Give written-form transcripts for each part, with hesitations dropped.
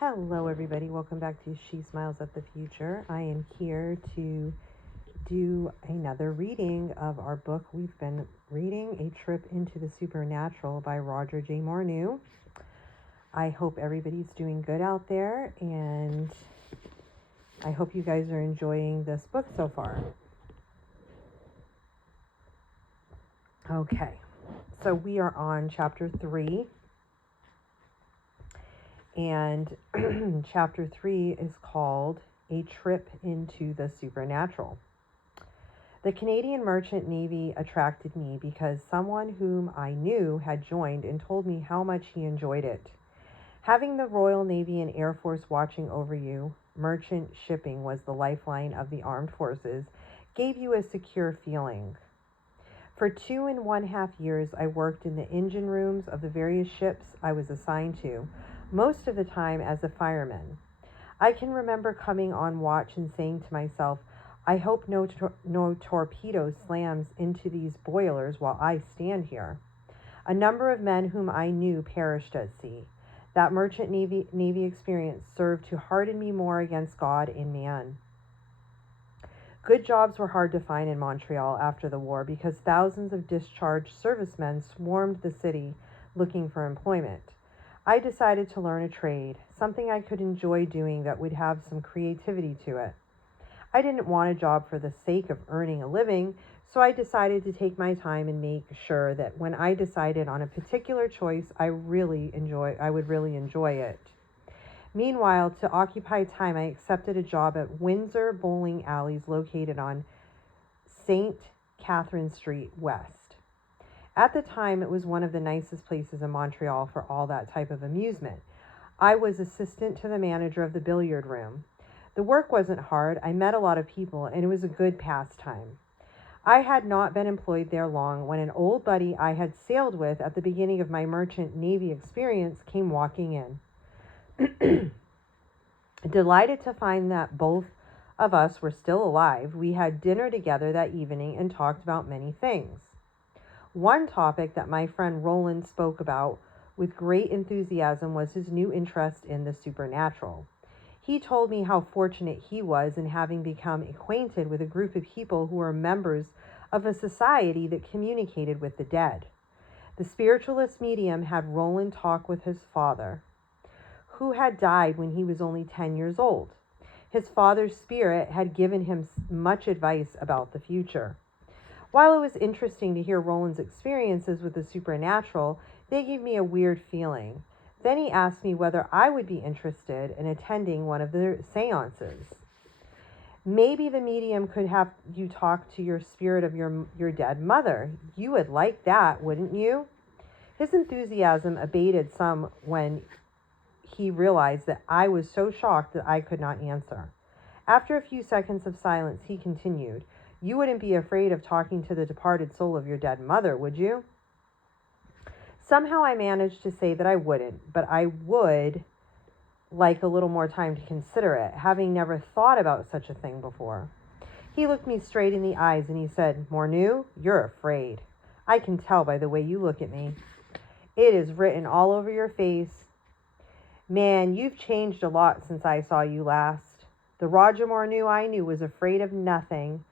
Hello everybody, welcome back to She Smiles at the Future. I am here to do another reading of our book we've been reading, A Trip into the Supernatural by Roger J. Morneau. I hope everybody's doing good out there, and I hope you guys are enjoying this book so far. Okay, so we are on chapter 3. And chapter 3 is called A Trip into the Supernatural. The Canadian Merchant Navy attracted me because someone whom I knew had joined and told me how much he enjoyed it. Having the Royal Navy and Air Force watching over you, merchant shipping was the lifeline of the armed forces, gave you a secure feeling. For 2.5 years, I worked in the engine rooms of the various ships I was assigned to, most of the time as a fireman. I can remember coming on watch and saying to myself, I hope no torpedo slams into these boilers while I stand here. A number of men whom I knew perished at sea. That merchant Navy experience served to harden me more against God and man. Good jobs were hard to find in Montreal after the war because thousands of discharged servicemen swarmed the city looking for employment. I decided to learn a trade, something I could enjoy doing that would have some creativity to it. I didn't want a job for the sake of earning a living, so I decided to take my time and make sure that when I decided on a particular choice, I would really enjoy it. Meanwhile, to occupy time, I accepted a job at Windsor Bowling Alleys located on St. Catherine Street West. At the time, it was one of the nicest places in Montreal for all that type of amusement. I was assistant to the manager of the billiard room. The work wasn't hard. I met a lot of people, and it was a good pastime. I had not been employed there long when an old buddy I had sailed with at the beginning of my merchant Navy experience came walking in. Delighted to find that both of us were still alive, we had dinner together that evening and talked about many things. One topic that my friend Roland spoke about with great enthusiasm was his new interest in the supernatural. He told me how fortunate he was in having become acquainted with a group of people who were members of a society that communicated with the dead. The spiritualist medium had Roland talk with his father, who had died when he was only 10 years old. His father's spirit had given him much advice about the future. While it was interesting to hear Roland's experiences with the supernatural, they gave me a weird feeling. Then he asked me whether I would be interested in attending one of the seances. Maybe the medium could have you talk to your spirit of your dead mother. You would like that, wouldn't you? His enthusiasm abated some when he realized that I was so shocked that I could not answer. After a few seconds of silence, he continued, You wouldn't be afraid of talking to the departed soul of your dead mother, would you? Somehow I managed to say that I wouldn't, but I would like a little more time to consider it, having never thought about such a thing before. He looked me straight in the eyes and he said, Morneau, you're afraid. I can tell by the way you look at me. It is written all over your face. Man, you've changed a lot since I saw you last. The Roger Morneau I knew was afraid of nothing.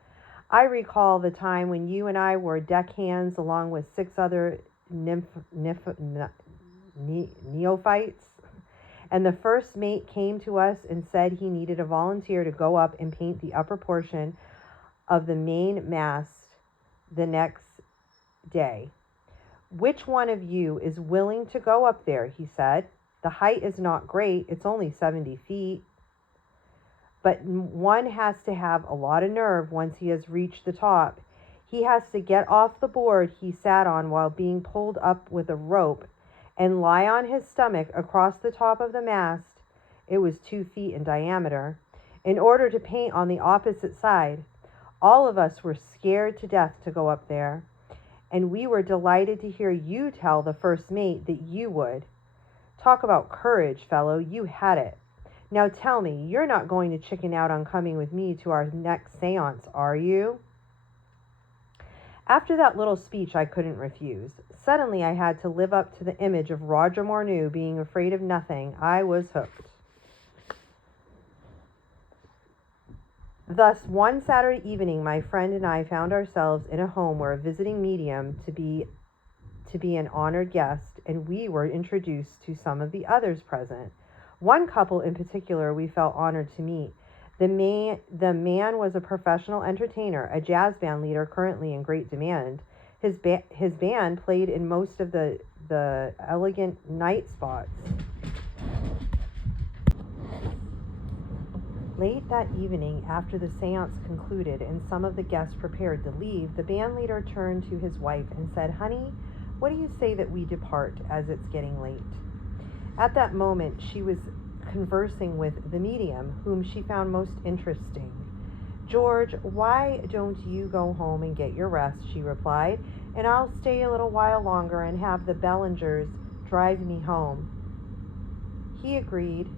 I recall the time when you and I were deckhands along with 6 other neophytes, and the first mate came to us and said he needed a volunteer to go up and paint the upper portion of the main mast the next day. Which one of you is willing to go up there, he said. The height is not great, it's only 70 feet. But one has to have a lot of nerve once he has reached the top. He has to get off the board he sat on while being pulled up with a rope and lie on his stomach across the top of the mast, it was 2 feet in diameter, in order to paint on the opposite side. All of us were scared to death to go up there, and we were delighted to hear you tell the first mate that you would. Talk about courage, fellow, you had it. Now tell me, you're not going to chicken out on coming with me to our next seance, are you? After that little speech, I couldn't refuse. Suddenly, I had to live up to the image of Roger Morneau being afraid of nothing. I was hooked. Thus, one Saturday evening, my friend and I found ourselves in a home where a visiting medium to be an honored guest, and we were introduced to some of the others present. One couple in particular we felt honored to meet. The man was a professional entertainer, a jazz band leader currently in great demand. His band played in most of the elegant night spots. Late that evening, after the seance concluded and some of the guests prepared to leave, the band leader turned to his wife and said, "Honey, what do you say that we depart, as it's getting late?" At that moment, she was conversing with the medium, whom she found most interesting. "George, why don't you go home and get your rest?" she replied, "and I'll stay a little while longer and have the Bellingers drive me home." He agreed.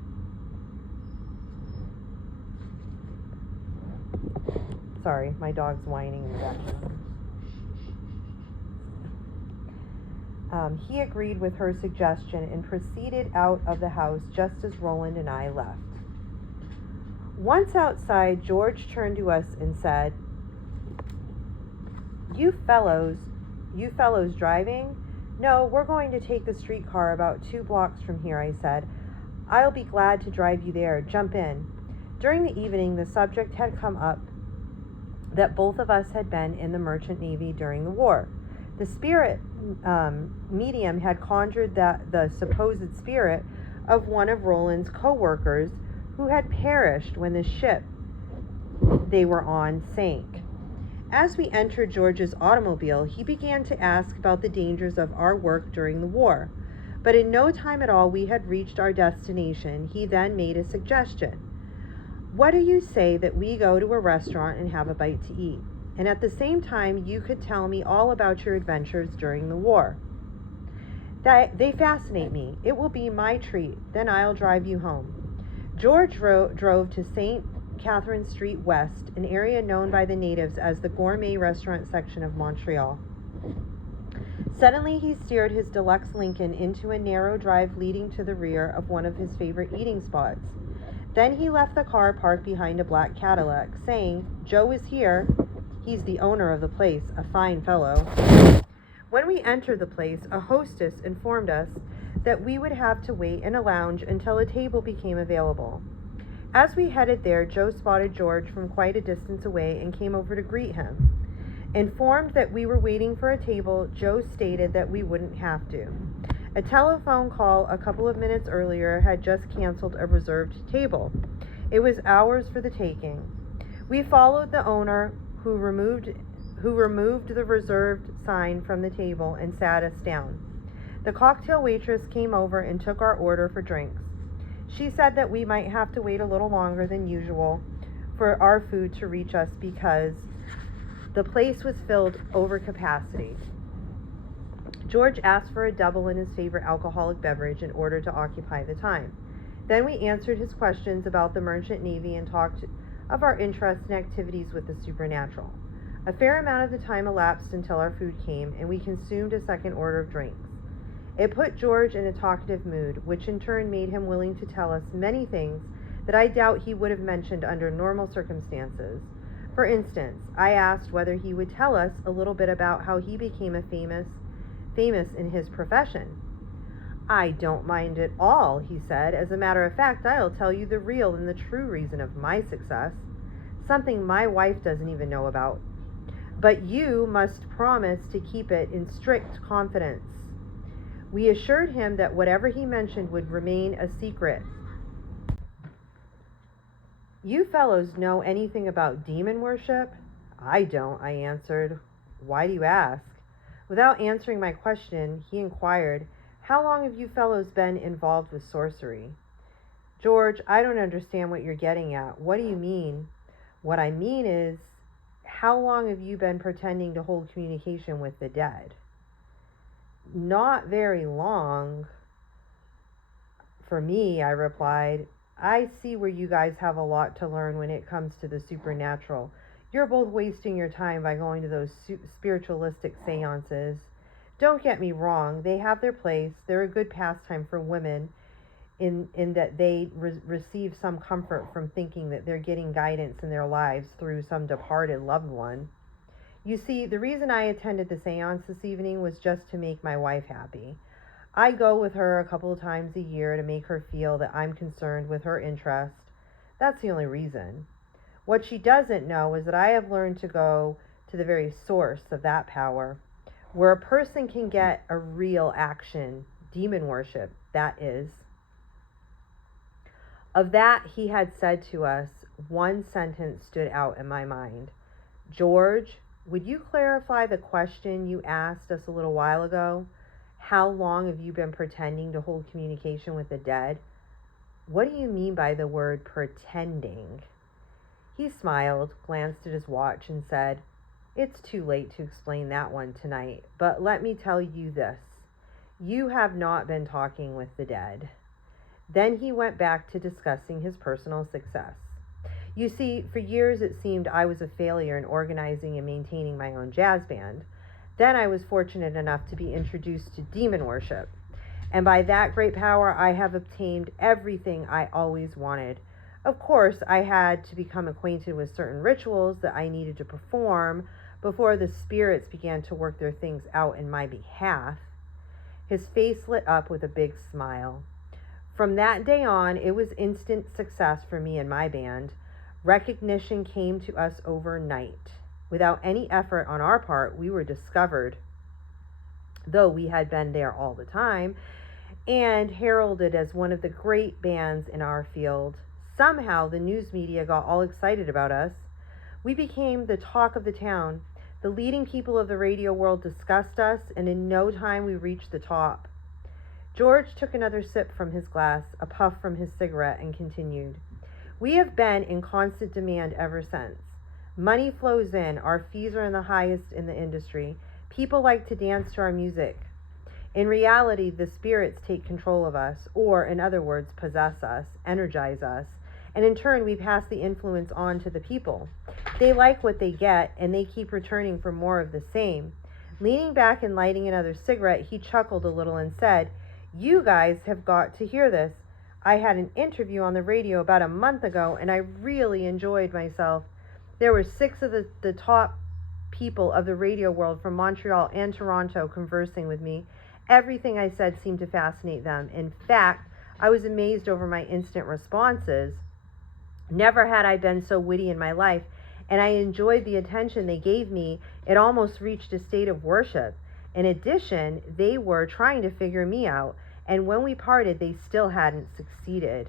Sorry, my dog's whining in the background. He agreed with her suggestion and proceeded out of the house just as Roland and I left. Once outside, George turned to us and said, You fellows driving?" "No, we're going to take the streetcar about 2 blocks from here," I said. "I'll be glad to drive you there. Jump in." During the evening, the subject had come up that both of us had been in the merchant navy during the war. The spirit medium had conjured the supposed spirit of one of Roland's co-workers who had perished when the ship they were on sank. As we entered George's automobile, he began to ask about the dangers of our work during the war. But in no time at all we had reached our destination. He then made a suggestion. "What do you say that we go to a restaurant and have a bite to eat? And at the same time, you could tell me all about your adventures during the war. They fascinate me. It will be my treat. Then I'll drive you home." George drove to St. Catherine Street West, an area known by the natives as the gourmet restaurant section of Montreal. Suddenly, he steered his deluxe Lincoln into a narrow drive leading to the rear of one of his favorite eating spots. Then he left the car parked behind a black Cadillac, saying, "Joe is here. He's the owner of the place, a fine fellow." When we entered the place, a hostess informed us that we would have to wait in a lounge until a table became available. As we headed there, Joe spotted George from quite a distance away and came over to greet him. Informed that we were waiting for a table, Joe stated that we wouldn't have to. A telephone call a couple of minutes earlier had just canceled a reserved table. It was ours for the taking. We followed the owner, who removed the reserved sign from the table and sat us down. The cocktail waitress came over and took our order for drinks. She said that we might have to wait a little longer than usual for our food to reach us because the place was filled over capacity. George asked for a double in his favorite alcoholic beverage in order to occupy the time. Then we answered his questions about the merchant navy and talked of our interests and activities with the supernatural. A fair amount of the time elapsed until our food came, and we consumed a second order of drinks. It put George in a talkative mood, which in turn made him willing to tell us many things that I doubt he would have mentioned under normal circumstances. For instance, I asked whether he would tell us a little bit about how he became famous in his profession. "I don't mind at all," he said. "As a matter of fact, I'll tell you the real and the true reason of my success, something my wife doesn't even know about. But you must promise to keep it in strict confidence." We assured him that whatever he mentioned would remain a secret. "You fellows know anything about demon worship?" "I don't," I answered. "Why do you ask?" Without answering my question, he inquired, "How long have you fellows been involved with sorcery?" "George, I don't understand what you're getting at. What do you mean?" "What I mean is, how long have you been pretending to hold communication with the dead?" "Not very long for me," I replied. "I see where you guys have a lot to learn when it comes to the supernatural. You're both wasting your time by going to those spiritualistic seances. Don't get me wrong, they have their place. They're a good pastime for women in that they receive some comfort from thinking that they're getting guidance in their lives through some departed loved one. You see, the reason I attended the seance this evening was just to make my wife happy. I go with her a couple of times a year to make her feel that I'm concerned with her interest. That's the only reason. What she doesn't know is that I have learned to go to the very source of that power, where a person can get a real action, demon worship, that is. Of that, he had said to us, one sentence stood out in my mind. George, would you clarify the question you asked us a little while ago? How long have you been pretending to hold communication with the dead? What do you mean by the word pretending? He smiled, glanced at his watch, and said, It's too late to explain that one tonight, but let me tell you this. You have not been talking with the dead. Then he went back to discussing his personal success. You see, for years it seemed I was a failure in organizing and maintaining my own jazz band. Then I was fortunate enough to be introduced to demon worship. And by that great power, I have obtained everything I always wanted. Of course, I had to become acquainted with certain rituals that I needed to perform before the spirits began to work their things out in my behalf. His face lit up with a big smile. From that day on, it was instant success for me and my band. Recognition came to us overnight. Without any effort on our part, we were discovered, though we had been there all the time, and heralded as one of the great bands in our field. Somehow, the news media got all excited about us. We became the talk of the town. The leading people of the radio world discussed us, and in no time we reached the top. George took another sip from his glass, a puff from his cigarette, and continued. We have been in constant demand ever since. Money flows in. Our fees are in the highest in the industry. People like to dance to our music. In reality, the spirits take control of us, or, in other words, possess us, energize us, and in turn we pass the influence on to the people. They like what they get, and they keep returning for more of the same. Leaning back and lighting another cigarette, he chuckled a little and said, You guys have got to hear this. I had an interview on the radio about a month ago, and I really enjoyed myself. There were 6 of the top people of the radio world from Montreal and Toronto conversing with me. Everything I said seemed to fascinate them. In fact, I was amazed over my instant responses. Never had I been so witty in my life, and I enjoyed the attention they gave me. It almost reached a state of worship. In addition, they were trying to figure me out, and when we parted, they still hadn't succeeded.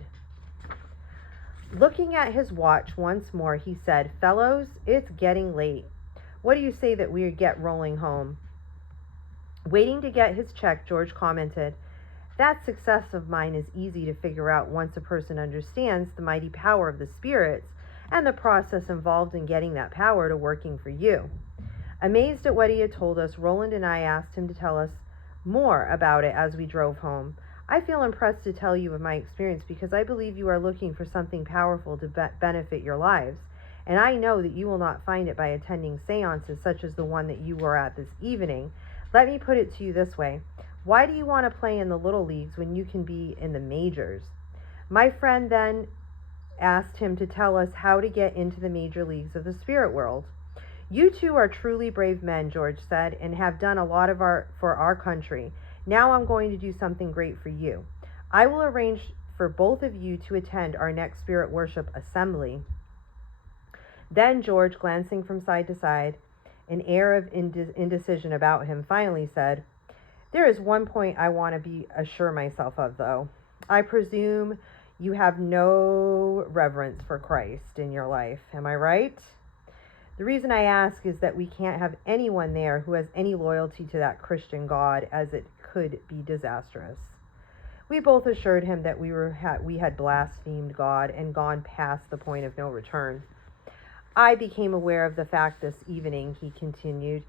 Looking at his watch once more, he said, Fellows, it's getting late. What do you say that we get rolling home? Waiting to get his check, George commented, That success of mine is easy to figure out once a person understands the mighty power of the spirits and the process involved in getting that power to working for you. Amazed at what he had told us, Roland and I asked him to tell us more about it as we drove home. I feel impressed to tell you of my experience because I believe you are looking for something powerful to benefit your lives, and I know that you will not find it by attending seances such as the one that you were at this evening. Let me put it to you this way. Why do you want to play in the little leagues when you can be in the majors? My friend then asked him to tell us how to get into the major leagues of the spirit world. You two are truly brave men, George said, and have done a lot for our country. Now I'm going to do something great for you. I will arrange for both of you to attend our next spirit worship assembly. Then George, glancing from side to side, an air of indecision about him, finally said, There is one point I want to be assure myself of, though. I presume you have no reverence for Christ in your life. Am I right? The reason I ask is that we can't have anyone there who has any loyalty to that Christian God, as it could be disastrous. We both assured him that we had blasphemed God and gone past the point of no return. I became aware of the fact this evening, he continued,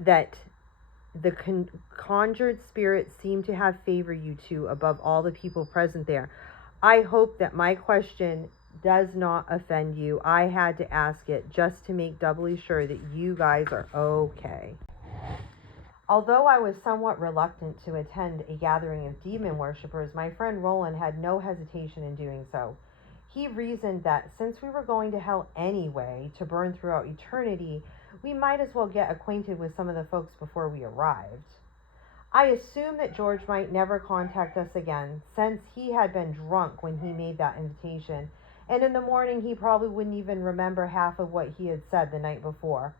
that the conjured spirits seem to have favored you two above all the people present there. I hope that my question does not offend you. I had to ask it just to make doubly sure that you guys are okay. Although I was somewhat reluctant to attend a gathering of demon worshippers, my friend Roland had no hesitation in doing so. He reasoned that since we were going to hell anyway, to burn throughout eternity, we might as well get acquainted with some of the folks before we arrived. I assumed that George might never contact us again, since he had been drunk when he made that invitation, and in the morning he probably wouldn't even remember half of what he had said the night before.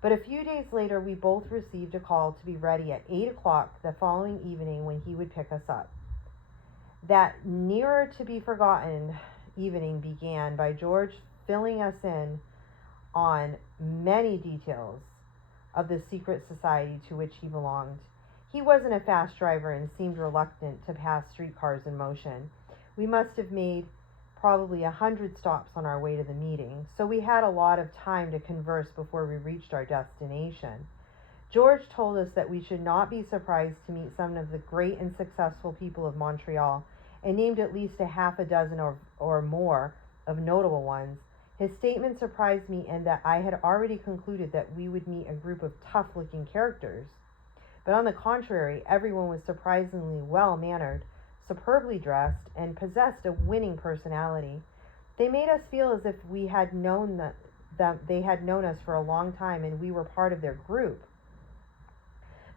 But a few days later, we both received a call to be ready at 8 o'clock the following evening when he would pick us up. That nearer to be forgotten evening began by George filling us in on many details of the secret society to which he belonged. He wasn't a fast driver and seemed reluctant to pass streetcars in motion. We must have made probably 100 stops on our way to the meeting, so we had a lot of time to converse before we reached our destination. George told us that we should not be surprised to meet some of the great and successful people of Montreal, and named at least a half a dozen or more of notable ones. His statement surprised me in that I had already concluded that we would meet a group of tough-looking characters. But on the contrary, everyone was surprisingly well-mannered, superbly dressed, and possessed a winning personality. They made us feel as if we had known that they had known us for a long time and we were part of their group.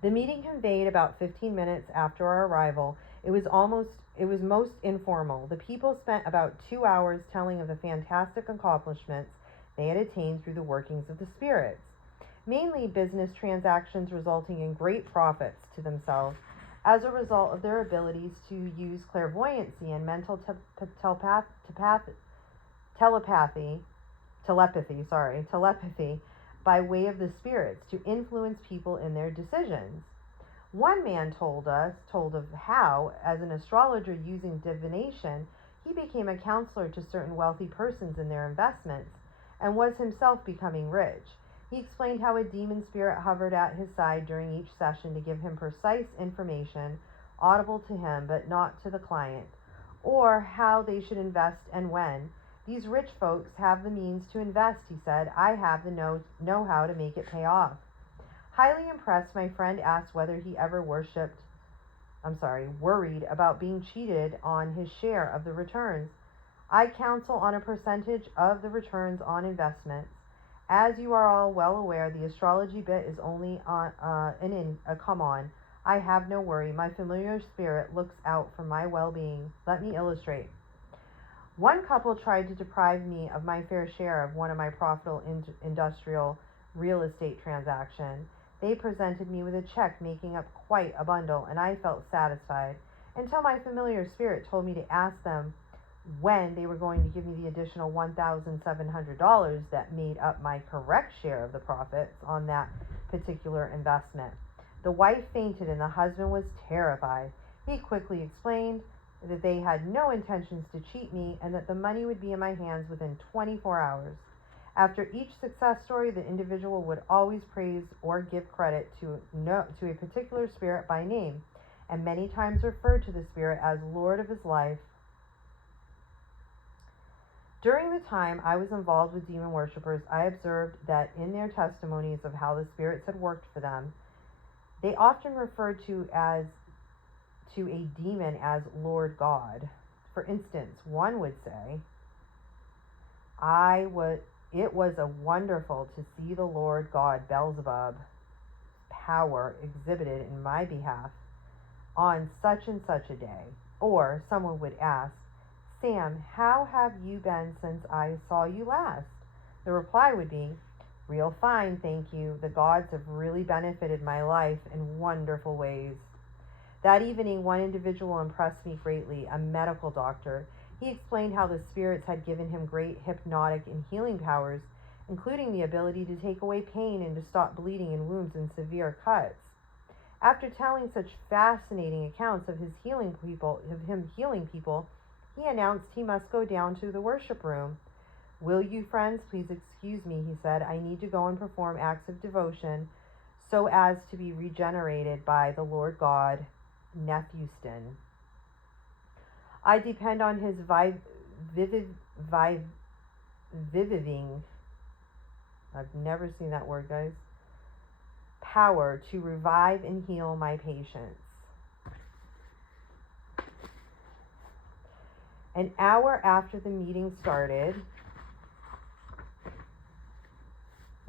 The meeting convened about 15 minutes after our arrival. It was most informal. The people spent about 2 hours telling of the fantastic accomplishments they had attained through the workings of the spirits, mainly business transactions resulting in great profits to themselves as a result of their abilities to use clairvoyancy and mental telepathy by way of the spirits to influence people in their decisions. One man told of how, as an astrologer using divination, he became a counselor to certain wealthy persons in their investments and was himself becoming rich. He explained how a demon spirit hovered at his side during each session to give him precise information, audible to him but not to the client, or how they should invest and when. These rich folks have the means to invest, he said. I have the know-how to make it pay off. Highly impressed, my friend asked whether he ever worried about being cheated on his share of the returns. I counsel on a percentage of the returns on investments. As you are all well aware, the astrology bit is only a come on. I have no worry. My familiar spirit looks out for my well-being. Let me illustrate. One couple tried to deprive me of my fair share of one of my profitable industrial real estate transactions. They presented me with a check making up quite a bundle, and I felt satisfied, until my familiar spirit told me to ask them when they were going to give me the additional $1,700 that made up my correct share of the profits on that particular investment. The wife fainted and the husband was terrified. He quickly explained that they had no intentions to cheat me and that the money would be in my hands within 24 hours. After each success story, the individual would always praise or give credit to a particular spirit by name, and many times referred to the spirit as Lord of his life. During the time I was involved with demon worshippers, I observed that in their testimonies of how the spirits had worked for them, they often referred to a demon as Lord God. For instance, one would say, it was a wonderful to see the Lord God Beelzebub power exhibited in my behalf on such and such a day. Or someone would ask, Sam, how have you been since I saw you last? The reply would be, real fine, thank you. The gods have really benefited my life in wonderful ways. That evening, one individual impressed me greatly, a medical doctor. He explained how the spirits had given him great hypnotic and healing powers, including the ability to take away pain and to stop bleeding in wounds and severe cuts. After telling such fascinating accounts of him healing people, he announced he must go down to the worship room. Will you, friends, please excuse me, he said. I need to go and perform acts of devotion so as to be regenerated by the Lord God, Nephuston. I depend on his vivifying, I've never seen that word, guys, power to revive and heal my patients. An hour after the meeting started,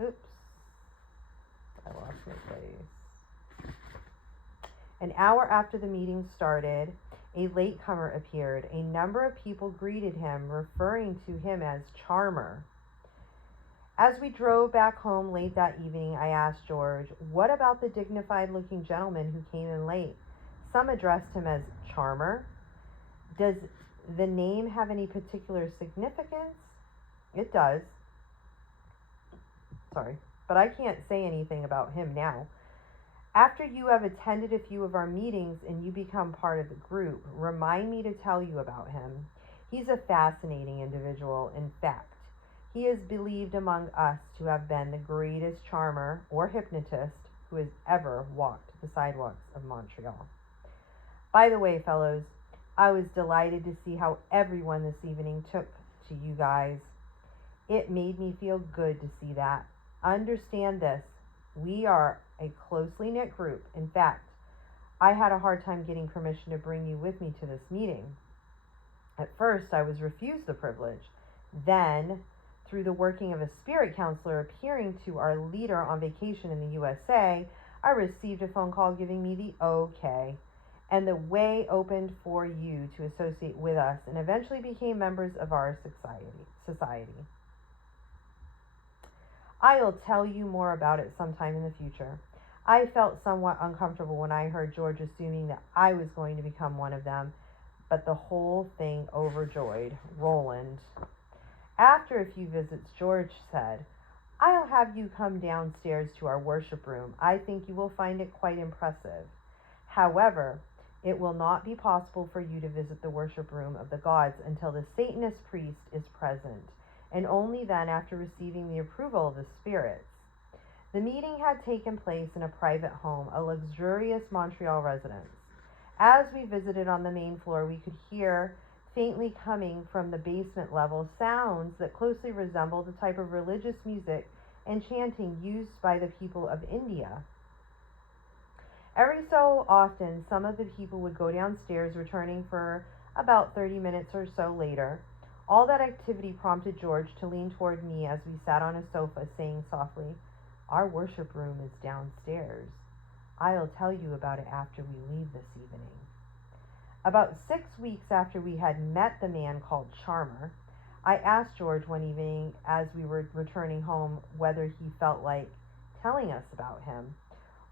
oops, I lost my place. An hour after the meeting started, a latecomer appeared. A number of people greeted him, referring to him as Charmer. As we drove back home late that evening, I asked George, what about the dignified-looking gentleman who came in late? Some addressed him as Charmer. Does the name have any particular significance? It does. Sorry, but I can't say anything about him now. After you have attended a few of our meetings and you become part of the group, remind me to tell you about him. He's a fascinating individual. In fact, he is believed among us to have been the greatest charmer or hypnotist who has ever walked the sidewalks of Montreal. By the way, fellows, I was delighted to see how everyone this evening took to you guys. It made me feel good to see that. Understand this, we are a closely knit group. In fact, I had a hard time getting permission to bring you with me to this meeting. At first, I was refused the privilege. Then, through the working of a spirit counselor appearing to our leader on vacation in the USA, I received a phone call giving me the okay, and the way opened for you to associate with us and eventually became members of our society. I'll tell you more about it sometime in the future. I felt somewhat uncomfortable when I heard George assuming that I was going to become one of them, but the whole thing overjoyed Roland. After a few visits, George said, I'll have you come downstairs to our worship room. I think you will find it quite impressive. However, it will not be possible for you to visit the worship room of the gods until the Satanist priest is present, and only then after receiving the approval of the spirits. The meeting had taken place in a private home, a luxurious Montreal residence. As we visited on the main floor, we could hear faintly coming from the basement level sounds that closely resembled the type of religious music and chanting used by the people of India. Every so often, some of the people would go downstairs, returning for about 30 minutes or so later. All that activity prompted George to lean toward me as we sat on a sofa, saying softly, Our worship room is downstairs. I'll tell you about it after we leave this evening. About 6 weeks after we had met the man called Charmer, I asked George one evening as we were returning home whether he felt like telling us about him.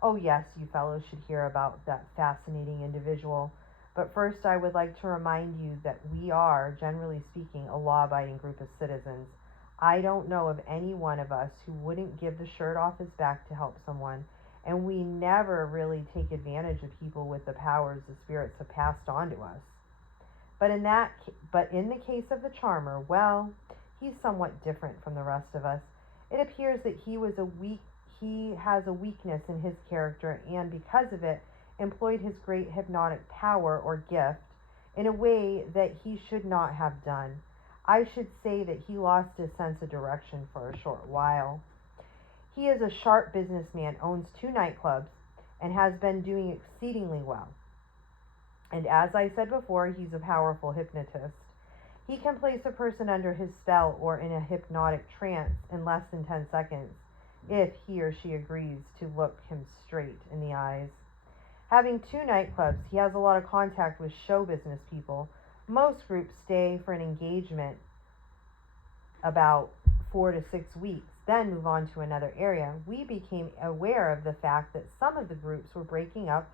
Oh yes, you fellows should hear about that fascinating individual. But first I would like to remind you that we are, generally speaking, a law-abiding group of citizens. I don't know of any one of us who wouldn't give the shirt off his back to help someone, and we never really take advantage of people with the powers the spirits have passed on to us. But in the case of the charmer, well, he's somewhat different from the rest of us. It appears that he has a weakness in his character, and because of it, employed his great hypnotic power or gift in a way that he should not have done. I should say that he lost his sense of direction for a short while. He is a sharp businessman, owns 2 nightclubs, and has been doing exceedingly well. And as I said before, he's a powerful hypnotist. He can place a person under his spell or in a hypnotic trance in less than 10 seconds, if he or she agrees to look him straight in the eyes. Having 2 nightclubs, he has a lot of contact with show business people. Most groups stay for an engagement about 4 to 6 weeks, then move on to another area. We became aware of the fact that some of the groups were breaking up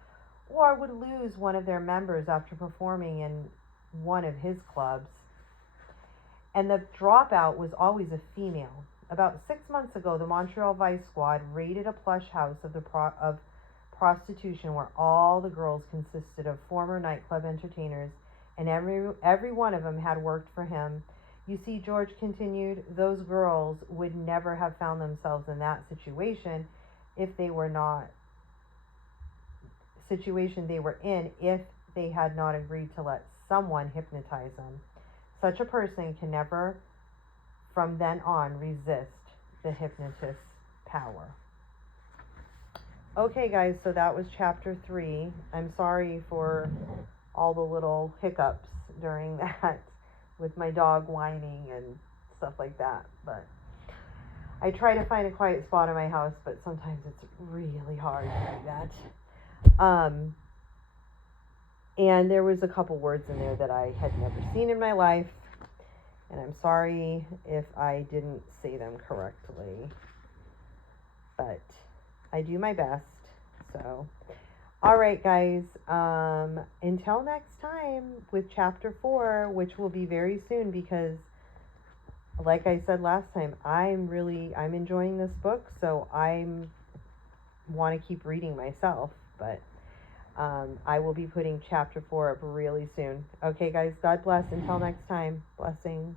or would lose one of their members after performing in one of his clubs. And the dropout was always a female. About 6 months ago, the Montreal Vice Squad raided a plush house of prostitution where all the girls consisted of former nightclub entertainers, and every one of them had worked for him. You see, George continued, those girls would never have found themselves in that situation if they were in if they had not agreed to let someone hypnotize them. Such a person can never, from then on, resist the hypnotist's power. Okay, guys, so that was chapter 3. I'm sorry for all the little hiccups during that with my dog whining and stuff like that. But I try to find a quiet spot in my house, but sometimes it's really hard doing that. And there was a couple words in there that I had never seen in my life, and I'm sorry if I didn't say them correctly, but I do my best. So, all right, guys. Until next time with chapter 4, which will be very soon, because like I said last time, I'm enjoying this book, so I'm want to keep reading myself, but I will be putting chapter 4 up really soon. Okay, guys, God bless. Until next time, blessings.